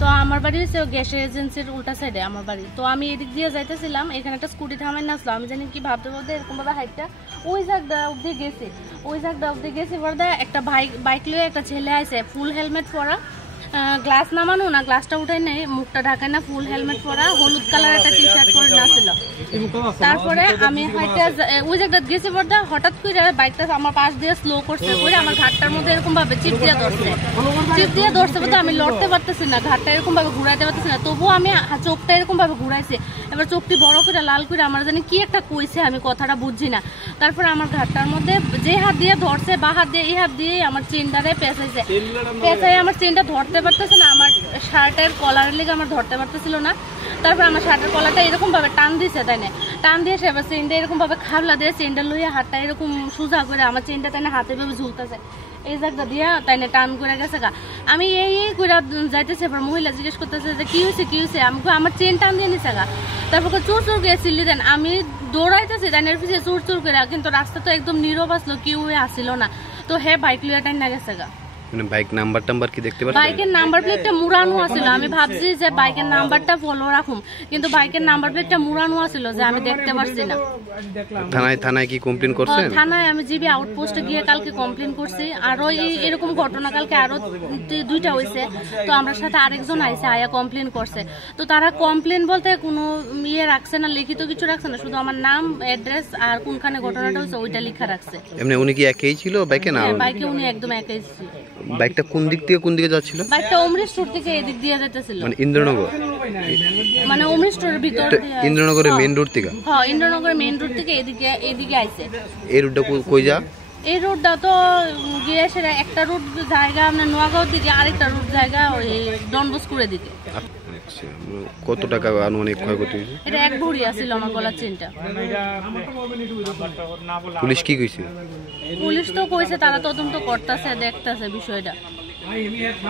তো আমার বাড়ি হচ্ছে গ্যাস এজেন্সির উল্টা সাইডে আমার বাড়ি। তো আমি এদিক দিয়ে যাইতেছিলাম, এখানে একটা স্কুটি থামাই না আসলো, আমি জানি কি ভাবতে ভাবতে এরকমভাবে হাইটটা ওই জায়গা অব্দি গেছি বলতে একটা বাইক লিয়ে একটা ছেলে আছে, ফুল হেলমেট পরা, গ্লাস নামানো না, গ্লাসটা উঠাই নেই, মুখটা ঢাকায় না, ফুল হেলমেট পরা, হলুদ কালার একটা টি শার্ট পরে নাছিল। তারপরে আমি হাইটে ওই জায়গাটা গেছি বলতে হঠাৎ করে বাইকটা আমার পাশ দিয়ে স্লো করছে করে আমার ঘাটটার মধ্যে এরকম ভাবে চিপ দিয়ে ধরছে বলতে আমি লড়তে পারতেছি না, ঘাটটা এরকম ভাবে ঘুরাইতে পারতেছি না, তবুও আমি চোখটা এরকম ভাবে ঘুরাইছি। এবার চোখটি বড় করে লাল করে আমার জানি কি একটা কইছে, আমি কথাটা বুঝছি না। তারপরে আমার ঘাটটার মধ্যে যে হাত দিয়ে ধরছে বা হাত দিয়ে এই হাত দিয়ে আমার চেনটারে পেঁচাই আমার চেনটা ধরতে পারতেছে না, আমার শার্টের কলারের লেগে আমার ধরতে পারতেছিল না। তারপর আমার শার্টের কলারটা এরকম ভাবে টান দিয়েছে, তাই না, টান দিয়ে এবার চেনটা এরকম ভাবে খাবলা দিয়ে চেনটা লইয়া হাতটা এরকম সোজা করে আমার চেনটা তাই না হাতে ভাবে ঝুলতেছে, এই জায়গাটা দিয়া তাই না টান করে গেছে গা। আমি এই করে যাইতেছে, এবার মহিলা জিজ্ঞেস করতেছে যে কি হয়েছে, আমি আমার চেন টান দিয়ে নিছে গা। তারপর চোর করে চিল্লি দেন, আমি দৌড়াইতেছি তাই না পিছিয়ে চোর করে, কিন্তু রাস্তা তো একদম নীরব আসলো, কেউ আসছিল না। তো হ্যাঁ বাইক লিয়া টাইম না গেছে গা। মানে বাইক নাম্বার কি দেখতে পাচ্ছেন? বাইকের নাম্বার প্লেটটা মুড়ানো আছিল, আমি ভাবছি যে বাইকের নাম্বারটা ফলো রাখুম, কিন্তু বাইকের নাম্বার প্লেটটা মুড়ানো আছিল যে আমি দেখতে পারছি না। থানায় কি কমপ্লেইন করছেন? থানায় আমি জিবি আউটপোস্টে গিয়ে কালকে কমপ্লেইন করছি। আরো এরকম ঘটনা কালকে আরো 2টা হয়েছে, তো আমার সাথে আরেকজন আইছে আয়া কমপ্লেইন করছে। তো তারা কমপ্লেইন বলতে কোনো রাখছে না, লিখিত কিছু রাখছে না, শুধু আমার নাম, অ্যাড্রেস আর কোনখানে ঘটনাটা হয়েছে ওইটা লেখা রাখছে। এমনি উনি কি একই ছিল বাইকে? না, বাইকে উনি একদম একই ছিল। বাইকটা কোন দিক থেকে যাচ্ছিল? বাইকটা অমৃত স্টোর থেকে এদিক দিয়ে যাইতেছিল, মানে ইন্দ্রনগর, মানে অমৃত স্টোরের ভিতর দিয়ে। ইন্দ্রনগরের মেইন রোড থেকে? হ্যাঁ, ইন্দ্রনগরের মেইন রোড থেকে এদিকে আইছে। এই রোডটা কই যা? এই রোডটা তো গিয়ে একটা রোড জায়গা আপনার নোয়াগাঁওর দিকে, আরেকটা রোড জায়গা ওই ডনবস্কুরের দিকে। কত টাকা আনুমানিক ক্ষয়ক্ষতি হয়েছে? এটা 1 ভরি আছিল আমার গলার চেনটা। পুলিশ কি কইছে? পুলিশ তো কইছে তারা তদন্ত করতেছে, দেখতেছে বিষয়টা।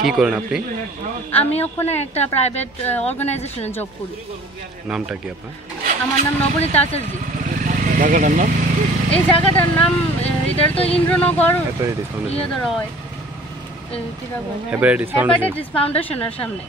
কি করেন আপনি? আমি ওখানে একটা প্রাইভেট অর্গানাইজেশনে জব করি। নামটা কি আপনার? আমার নাম নবনীতা আচার্য। জায়গাটার নাম? এই জায়গাটার নাম এটার তো ইন্দ্রনগর হেপাটাইটিস ফাউন্ডেশনের সামনে।